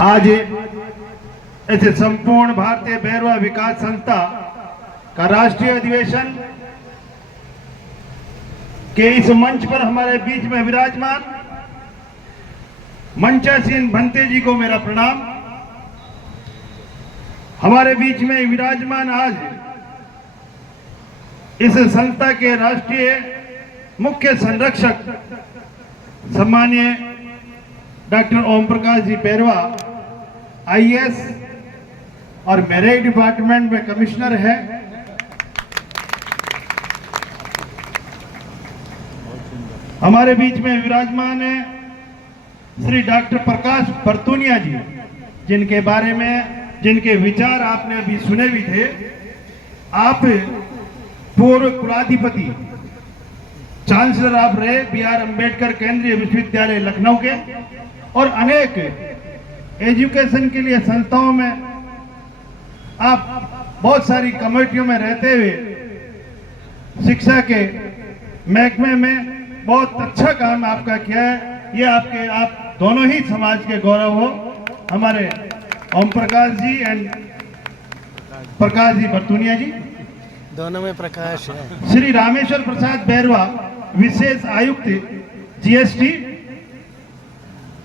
आज ऐसे संपूर्ण भारतीय भैरवा विकास संस्था का राष्ट्रीय अधिवेशन के इस मंच पर हमारे बीच में विराजमान मंचासीन भंते जी को मेरा प्रणाम। हमारे बीच में विराजमान आज इस संस्था के राष्ट्रीय मुख्य संरक्षक सम्मानीय डॉक्टर ओम प्रकाश जी बैरवा आईएएस और मेरिट डिपार्टमेंट में कमिश्नर है। हमारे बीच में विराजमान है श्री डॉक्टर प्रकाश बरतुनिया जी, जिनके बारे में जिनके विचार आपने अभी सुने भी थे। आप पूर्व कुलाधिपति चांसलर आप रहे बी.आर. अम्बेडकर केंद्रीय विश्वविद्यालय लखनऊ के, और अनेक एजुकेशन के लिए संस्थाओं में आप बहुत सारी कमेटियों में रहते हुए शिक्षा के महकमे में बहुत अच्छा काम आपका किया है। ये आप दोनों ही समाज के गौरव हो, हमारे ओम प्रकाश जी एंड प्रकाश जी बरतुनिया जी, दोनों में प्रकाश है। श्री रामेश्वर प्रसाद बैरवा विशेष आयुक्त जीएसटी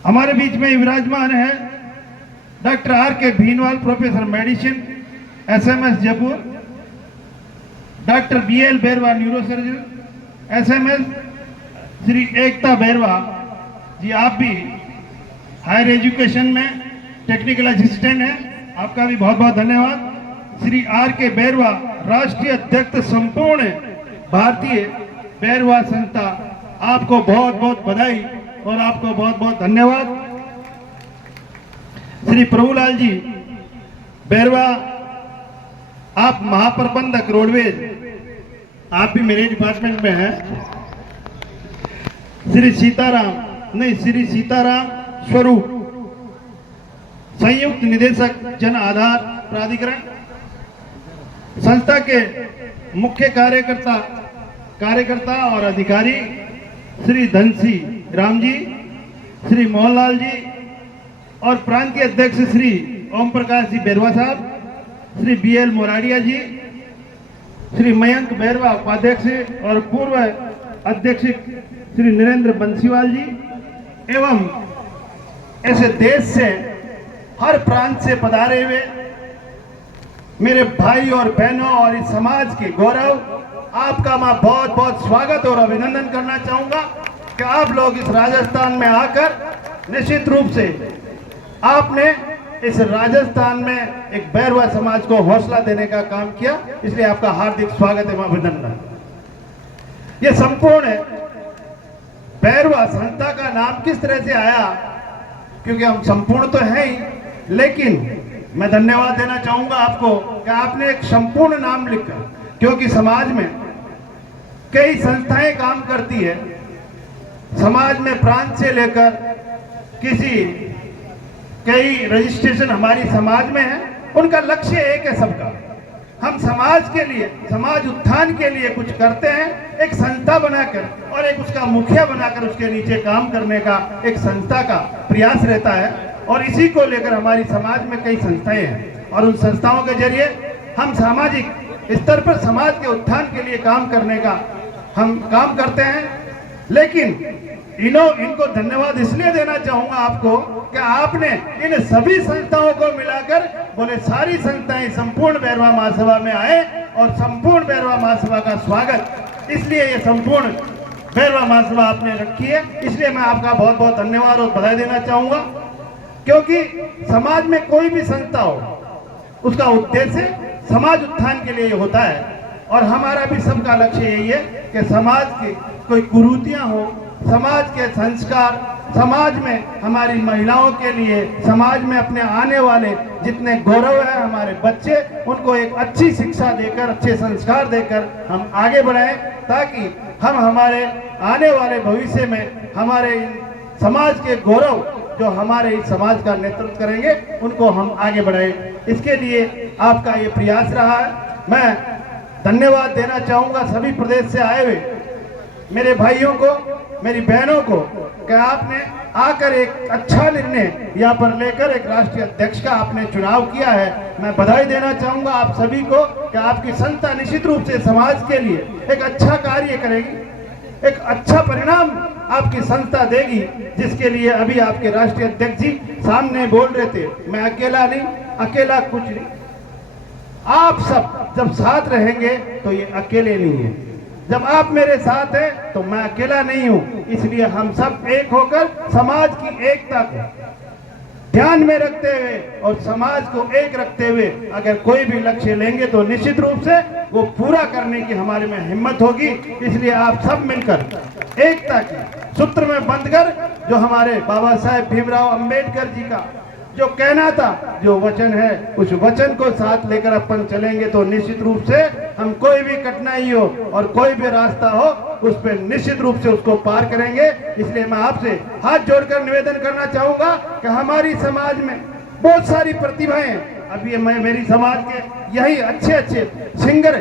हमारे बीच में विराजमान है। Doctor R K. Bhinwal professor medicine SMS Jaipur, doctor B L. Bairwa neurosurgeon SMS, Shri Ekta Bairwa ji आप भी हायर एजुकेशन में टेक्निकल असिस्टेंट हैं, आपका भी बहुत बहुत धन्यवाद। श्री आर.के. बैरवा राष्ट्रीय अध्यक्ष संपूर्ण भारतीय बैरवा संस्था, आपको बहुत बहुत बधाई और आपको बहुत बहुत धन्यवाद। श्री प्रभुलाल जी बैरवा आप महाप्रबंधक रोडवेज, आप भी मेरे डिपार्टमेंट में हैं। श्री सीताराम स्वरूप संयुक्त निदेशक जन आधार प्राधिकरण संस्था के मुख्य कार्यकर्ता और अधिकारी श्री धनसी राम जी, श्री मोहनलाल जी और प्रांतीय अध्यक्ष श्री ओम प्रकाश जी बैरवा साहब, श्री बी.एल. मोराडिया जी, श्री मयंक बैरवा उपाध्यक्ष और पूर्व अध्यक्ष श्री नरेंद्र बंसीवाल जी, एवं ऐसे देश से हर प्रांत से पधारे हुए मेरे भाई और बहनों और इस समाज के गौरव, आपका मैं बहुत बहुत स्वागत और अभिनंदन करना चाहूंगा कि आप लोग इस राजस्थान में आकर निश्चित रूप से आपने इस राजस्थान में एक बैरवा समाज को हौसला देने का काम किया, इसलिए आपका हार्दिक स्वागत एवं अभिनंदन। ये संपूर्ण बैरवा संस्था का नाम किस तरह से आया, क्योंकि हम संपूर्ण तो हैं ही, लेकिन मैं धन्यवाद देना चाहूंगा आपको कि आपने एक संपूर्ण नाम लिखा, क्योंकि समाज में कई संस्थाएं काम करती है। समाज में प्रांत से लेकर कई रजिस्ट्रेशन हमारी समाज में है, उनका लक्ष्य एक है सबका। हम समाज के लिए, समाज उत्थान के लिए कुछ करते हैं, एक संस्था बनाकर और एक उसका मुखिया बनाकर उसके नीचे काम करने का एक संस्था का प्रयास रहता है। और इसी को लेकर हमारी समाज में कई संस्थाएं हैं और उन संस्थाओं के जरिए हम सामाजिक स्तर पर समाज के उत्थान के लिए काम करने का हम काम करते हैं। लेकिन इनको धन्यवाद इसलिए देना चाहूंगा आपको कि आपने इन सभी संस्थाओं को मिलाकर बोले सारी संस्थाएं संपूर्ण बैरवा महासभा में आए और संपूर्ण बैरवा महासभा का स्वागत, इसलिए ये संपूर्ण बैरवा महासभा आपने रखी है। इसलिए मैं आपका बहुत बहुत धन्यवाद और बधाई देना चाहूंगा, क्योंकि समाज में कोई भी संस्था हो उसका उद्देश्य समाज उत्थान के लिए होता है। और हमारा भी सबका लक्ष्य यही है कि समाज की कोई कुरीतियां हो, समाज के संस्कार, समाज में हमारी महिलाओं के लिए, समाज में अपने आने वाले जितने गौरव है हमारे बच्चे, उनको एक अच्छी शिक्षा देकर, अच्छे संस्कार देकर हम आगे बढ़ाएं, ताकि हम हमारे आने वाले भविष्य में हमारे समाज के गौरव जो हमारे इस समाज का नेतृत्व करेंगे उनको हम आगे बढ़ाएं। इसके लिए आपका ये प्रयास रहा है। मैं धन्यवाद देना चाहूंगा सभी प्रदेश से आए हुए मेरे भाइयों को, मेरी बहनों को कि आपने आकर एक अच्छा निर्णय यहाँ पर लेकर एक राष्ट्रीय अध्यक्ष का आपने चुनाव किया है। मैं बधाई देना चाहूँगा आप सभी को कि आपकी संस्था निश्चित रूप से समाज के लिए एक अच्छा कार्य करेगी, एक अच्छा परिणाम आपकी संस्था देगी, जिसके लिए अभी आपके राष्ट्रीय अध्यक्ष जी सामने बोल रहे थे। मैं अकेला नहीं, अकेला कुछ नहीं, आप सब जब साथ रहेंगे तो ये अकेले नहीं है। जब आप मेरे साथ हैं तो मैं अकेला नहीं हूं। इसलिए हम सब एक होकर समाज की एकता को ध्यान में रखते हुए और समाज को एक रखते हुए अगर कोई भी लक्ष्य लेंगे तो निश्चित रूप से वो पूरा करने की हमारे में हिम्मत होगी। इसलिए आप सब मिलकर एकता के सूत्र में बंधकर जो हमारे बाबा साहेब भीमराव अंबेडकर जी का जो कहना था, जो वचन है, उस वचन को साथ लेकर अपन चलेंगे तो निश्चित रूप से हम कोई भी कठिनाई हो और कोई भी रास्ता हो उस पर निश्चित रूप से उसको पार करेंगे। इसलिए मैं आपसे हाथ जोड़कर निवेदन करना चाहूंगा कि हमारी समाज में बहुत सारी प्रतिभाएं, अभी मैं मेरी समाज के यही अच्छे अच्छे सिंगर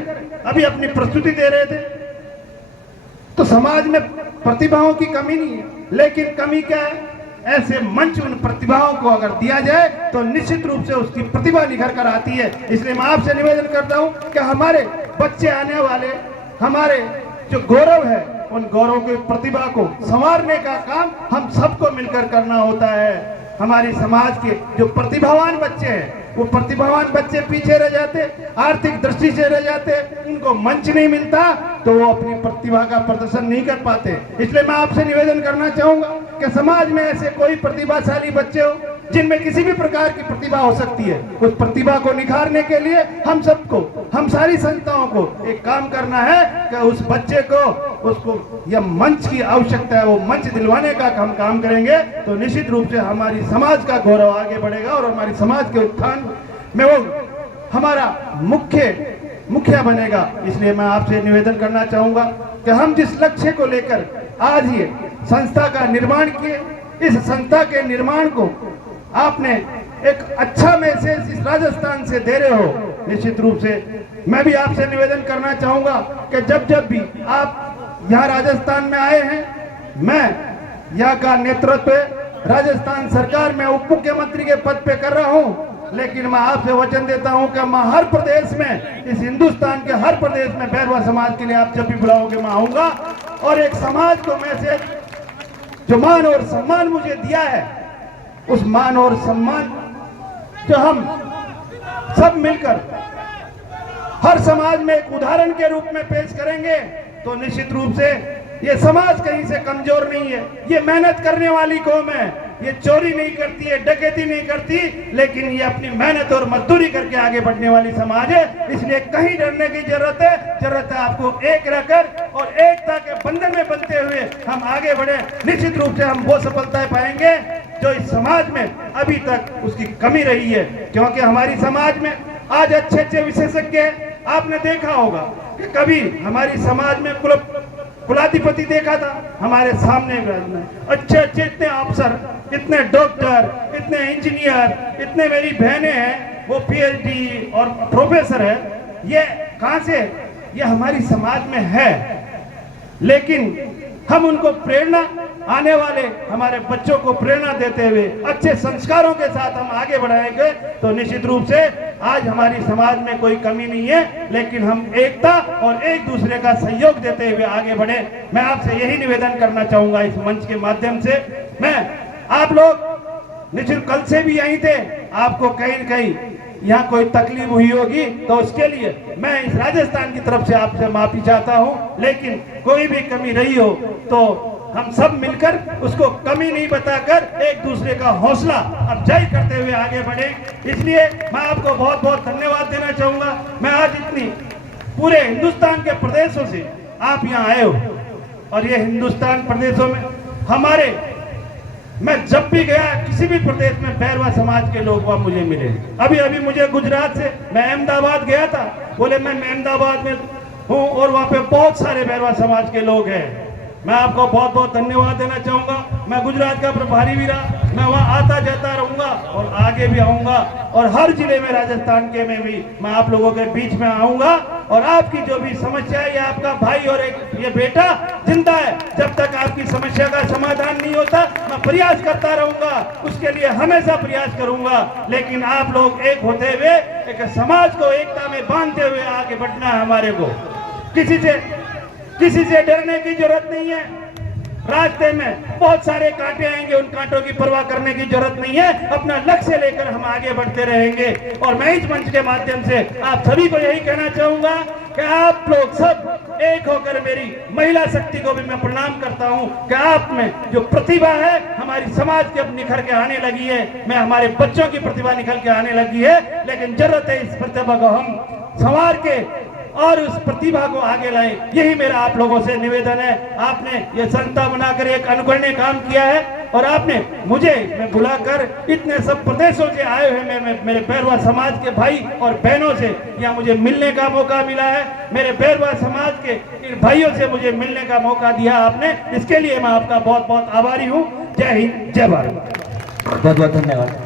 अभी अपनी प्रस्तुति दे रहे थे, तो समाज में प्रतिभाओं की कमी नहीं है, लेकिन कमी क्या है, ऐसे मंच उन प्रतिभाओं को अगर दिया जाए तो निश्चित रूप से उसकी प्रतिभा निखर कर आती है। इसलिए मैं आपसे निवेदन करता हूं कि हमारे बच्चे आने वाले, हमारे जो गौरव है, उन गौरव की प्रतिभा को संवारने का काम हम सबको मिलकर करना होता है। हमारी समाज के जो प्रतिभावान बच्चे हैं, वो प्रतिभावान बच्चे पीछे रह जाते, आर्थिक दृष्टि से रह जाते, उनको मंच नहीं मिलता तो वो अपनी प्रतिभा का प्रदर्शन नहीं कर पाते। इसलिए मैं आपसे निवेदन करना चाहूंगा कि समाज में ऐसे कोई प्रतिभाशाली बच्चे हो जिनमें किसी भी प्रकार की प्रतिभा हो सकती है, उस प्रतिभा को निखारने के लिए हम सबको, हम सारी संस्थाओं को एक काम करना है कि उस बच्चे को, उसको यह मंच की आवश्यकता है, वो मंच दिलवाने का हम काम करेंगे तो निश्चित रूप से हमारी समाज का गौरव आगे बढ़ेगा और हमारी समाज के उत्थान में वो हमारा मुखिया बनेगा। इसलिए मैं आपसे निवेदन करना चाहूंगा कि हम जिस लक्ष्य को लेकर आज ये संस्था का निर्माण किए, इस संस्था के निर्माण को आपने एक अच्छा मैसेज इस राजस्थान से दे रहे हो। निश्चित रूप से मैं भी आपसे निवेदन करना चाहूंगा कि जब जब भी आप यहाँ राजस्थान में आए हैं, मैं यहाँ का नेतृत्व राजस्थान सरकार में उप मुख्यमंत्री के पद पे कर रहा हूँ, लेकिन मैं आपसे वचन देता हूं कि मैं हर प्रदेश में, इस हिंदुस्तान के हर प्रदेश में बैरवा समाज के लिए आप जब भी बुलाओगे मैं आऊंगा और एक समाज को मैसेज, जो मान और सम्मान मुझे दिया है, उस मान और सम्मान जो हम सब मिलकर हर समाज में एक उदाहरण के रूप में पेश करेंगे तो निश्चित रूप से ये समाज कहीं से कमजोर नहीं है। ये मेहनत करने वाली कौम है, ये चोरी नहीं करती है, डकैती नहीं करती, लेकिन ये अपनी मेहनत और मजदूरी करके आगे बढ़ने वाली समाज है। इसलिए कहीं डरने की जरूरत है आपको एक रहकर और एकता के बंधन में बनते हुए हम आगे बढ़े। निश्चित रूप से हम वो सफलताएं पाएंगे जो इस समाज में अभी तक उसकी कमी रही है, क्योंकि हमारी समाज में आज अच्छे अच्छे विशेषज्ञ हैं। आपने देखा होगा कि कभी हमारी समाज में कुलाधिपति देखा था, हमारे सामने अच्छे अच्छे इतने अफसर, इतने डॉक्टर, इतने इंजीनियर, इतने मेरी बहनें हैं वो पीएचडी और प्रोफेसर है। ये कहां से? ये हमारी समाज में है, लेकिन हम उनको प्रेरणा, आने वाले हमारे बच्चों को प्रेरणा देते हुए अच्छे संस्कारों के साथ हम आगे बढ़ाएंगे तो निश्चित रूप से आज हमारी समाज में कोई कमी नहीं है, लेकिन हम एकता और एक दूसरे का सहयोग देते हुए आगे बढ़े। मैं आपसे यही निवेदन करना चाहूंगा इस मंच के माध्यम से। मैं, आप लोग निश्चित कल से भी यहीं थे, आपको कहीं न कहीं यहाँ कोई तकलीफ हुई होगी तो उसके लिए मैं इस राजस्थान की तरफ से आपसे माफी चाहता हूँ, लेकिन कोई भी कमी रही हो तो हम सब मिलकर उसको कमी नहीं बताकर एक दूसरे का हौसला अफजाई करते हुए आगे बढ़े। इसलिए मैं आपको बहुत बहुत धन्यवाद देना चाहूंगा। मैं आज इतनी पूरे हिंदुस्तान के प्रदेशों से आप यहाँ आए हो और ये हिंदुस्तान प्रदेशों में हमारे, मैं जब भी गया किसी भी प्रदेश में बैरवा समाज के लोग वहां मुझे मिले। अभी मुझे गुजरात से, मैं अहमदाबाद गया था, बोले मैं अहमदाबाद में हूँ और वहाँ पे बहुत सारे बैरवा समाज के लोग हैं। मैं आपको बहुत बहुत धन्यवाद देना चाहूंगा। मैं गुजरात का प्रभारी भी रहा, मैं वहाँ आता जाता रहूंगा और आगे आगे भी आऊंगा और हर जिले में राजस्थान के में भी मैं आप लोगों के बीच में आऊंगा और आपकी जो भी समस्या है, ये आपका भाई और एक ये बेटा जिंदा है, जब तक आपकी समस्या का समाधान नहीं होता मैं प्रयास करता रहूंगा, उसके लिए हमेशा प्रयास करूंगा। लेकिन आप लोग एक होते हुए एक समाज को एकता में बांधते हुए आगे बढ़ना है हमारे को। किसी से डरने की जरूरत नहीं है। रास्ते में बहुत सारे कांटे आएंगे, उन कांटों की परवाह करने की जरूरत नहीं है। अपना लक्ष्य लेकर हम आगे बढ़ते रहेंगे। और मैं इस मंच के माध्यम से आप सभी को यही कहना चाहूंगा कि आप लोग सब एक होकर, मेरी महिला शक्ति को भी मैं प्रणाम करता हूं कि आप में जो प्रतिभा है हमारी समाज की अब निखर के आने लगी है, मैं हमारे बच्चों की प्रतिभा निकल के आने लगी है। लेकिन जरूरत है इस प्रतिभा को हम संवार के और उस प्रतिभा को आगे लाए, यही मेरा आप लोगों से निवेदन है। आपने ये संस्था बनाकर एक अनुकरणीय काम किया है और आपने मुझे बुलाकर इतने सब प्रदेशों से आए हुए मेरे बैरवा समाज के भाई और बहनों से यहाँ मुझे मिलने का मौका मिला है। मेरे बैरवा समाज के इन भाइयों से मुझे मिलने का मौका दिया आपने, इसके लिए मैं आपका बहुत बहुत आभारी हूँ। जय हिंद, जय भारत। बहुत बहुत धन्यवाद।